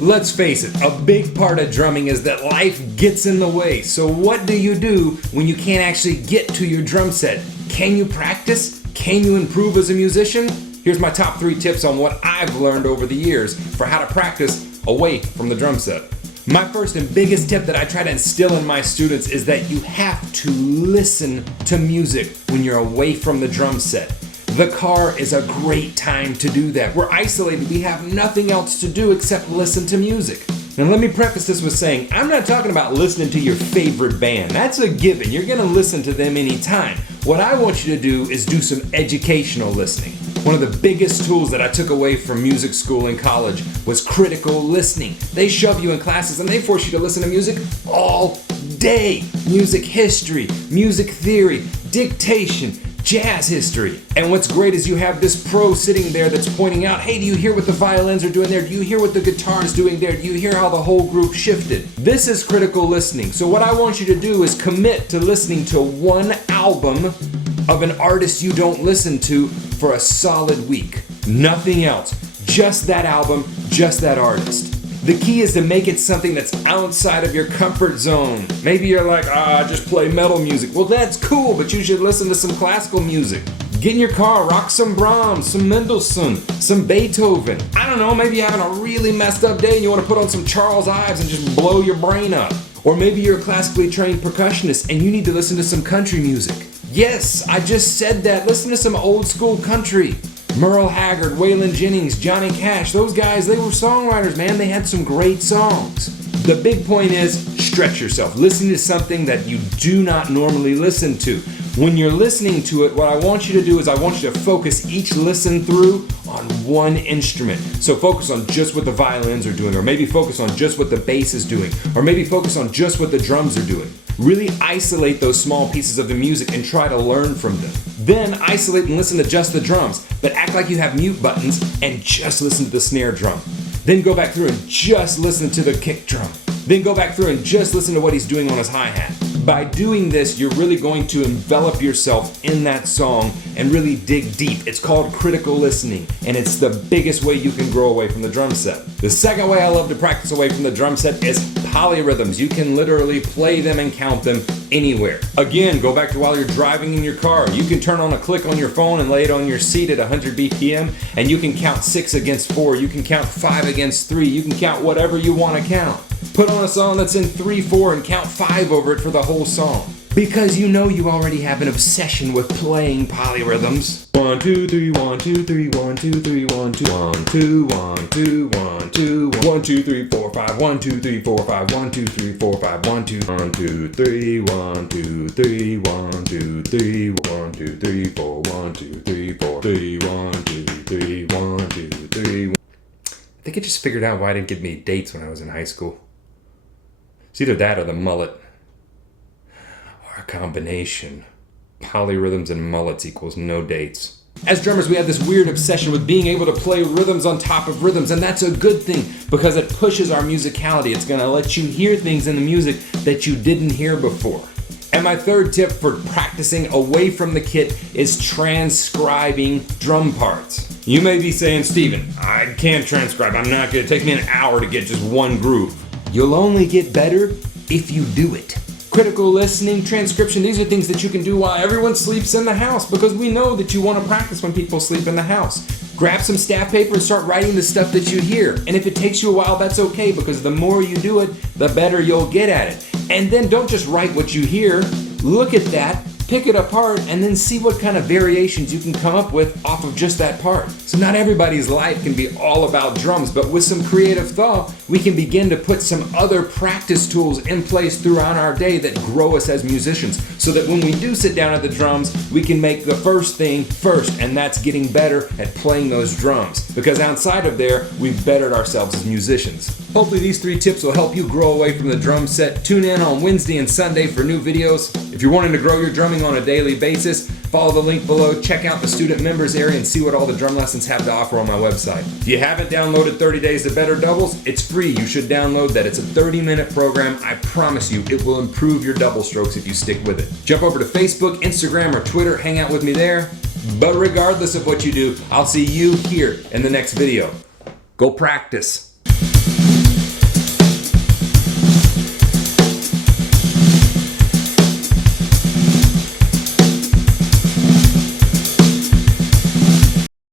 Let's face it, a big part of drumming is that life gets in the way. So what do you do when you can't actually get to your drum set? Can you practice? Can you improve as a musician? Here's my top 3 tips on what I've learned over the years for how to practice away from the drum set. My first and biggest tip that I try to instill in my students is that you have to listen to music when you're away from the drum set. The car is a great time to do that. We're isolated, we have nothing else to do except listen to music. And let me preface this with saying, I'm not talking about listening to your favorite band. That's a given. You're gonna listen to them anytime. What I want you to do is do some educational listening. One of the biggest tools that I took away from music school and college was critical listening. They shove you in classes and they force you to listen to music all day. Music history, music theory, dictation, jazz history. And what's great is you have this pro sitting there that's pointing out, hey, do you hear what the violins are doing there? Do you hear what the guitar is doing there? Do you hear how the whole group shifted? This is critical listening. So what I want you to do is commit to listening to one album of an artist you don't listen to for a solid week. Nothing else. Just that album, just that artist. The key is to make it something that's outside of your comfort zone. Maybe you're like, I just play metal music. Well, that's cool, but you should listen to some classical music. Get in your car, rock some Brahms, some Mendelssohn, some Beethoven. I don't know, maybe you're having a really messed up day and you want to put on some Charles Ives and just blow your brain up. Or maybe you're a classically trained percussionist and you need to listen to some country music. Yes, I just said that. Listen to some old school country. Merle Haggard, Waylon Jennings, Johnny Cash, those guys, they were songwriters, man. They had some great songs. The big point is stretch yourself. Listen to something that you do not normally listen to. When you're listening to it, what I want you to do is I want you to focus each listen through on one instrument. So focus on just what the violins are doing, or maybe focus on just what the bass is doing, or maybe focus on just what the drums are doing. Really isolate those small pieces of the music and try to learn from them. Then isolate and listen to just the drums, but act like you have mute buttons and just listen to the snare drum. Then go back through and just listen to the kick drum. Then go back through and just listen to what he's doing on his hi-hat. By doing this, you're really going to envelop yourself in that song and really dig deep. It's called critical listening, and it's the biggest way you can grow away from the drum set. The second way I love to practice away from the drum set is polyrhythms. You can literally play them and count them anywhere. Again, go back to while you're driving in your car. You can turn on a click on your phone and lay it on your seat at 100 BPM, and you can count 6 against 4. You can count 5 against 3. You can count whatever you want to count. Put on a song that's in 3/4 and count 5 over it for the whole song. Because you know you already have an obsession with playing polyrhythms. 1, 2, 3, 1, 2, 3, 1, 2, 3, 1, 2, 1, 2, 1, 2, 1, 2, 1, 2, 3, 4, 5, 1, 2, 3, 4, 5, 1, 2, 3, 4, 5, 1, 2, 1, 2, 3, 1, 2, 3, 1, 2, 3, 1, 2, 3, 4, 1, 2, 3, 4, 3, 1, 2, 3, 1, 2, 3. I think I just figured out why I didn't get many dates when I was in high school. It's either that or the mullet. Or a combination. Polyrhythms and mullets equals no dates. As drummers, we have this weird obsession with being able to play rhythms on top of rhythms, and that's a good thing because it pushes our musicality. It's going to let you hear things in the music that you didn't hear before. And my third tip for practicing away from the kit is transcribing drum parts. You may be saying, Steven, I can't transcribe. I'm not going to take me an hour to get just one groove. You'll only get better if you do it. Critical listening, transcription, these are things that you can do while everyone sleeps in the house because we know that you want to practice when people sleep in the house. Grab some staff paper and start writing the stuff that you hear. And if it takes you a while, that's okay because the more you do it, the better you'll get at it. And then don't just write what you hear. Look at that, pick it apart, and then see what kind of variations you can come up with off of just that part. So not everybody's life can be all about drums, but with some creative thought, we can begin to put some other practice tools in place throughout our day that grow us as musicians, so that when we do sit down at the drums, we can make the first thing first, and that's getting better at playing those drums. Because outside of there, we've bettered ourselves as musicians. Hopefully these 3 tips will help you grow away from the drum set. Tune in on Wednesday and Sunday for new videos. If you're wanting to grow your drumming on a daily basis, follow the link below, check out the student members area and see what all the drum lessons have to offer on my website. If you haven't downloaded 30 Days to Better Doubles, it's free. You should download that. It's a 30-minute program. I promise you it will improve your double strokes if you stick with it. Jump over to Facebook, Instagram, or Twitter. Hang out with me there. But regardless of what you do, I'll see you here in the next video. Go practice.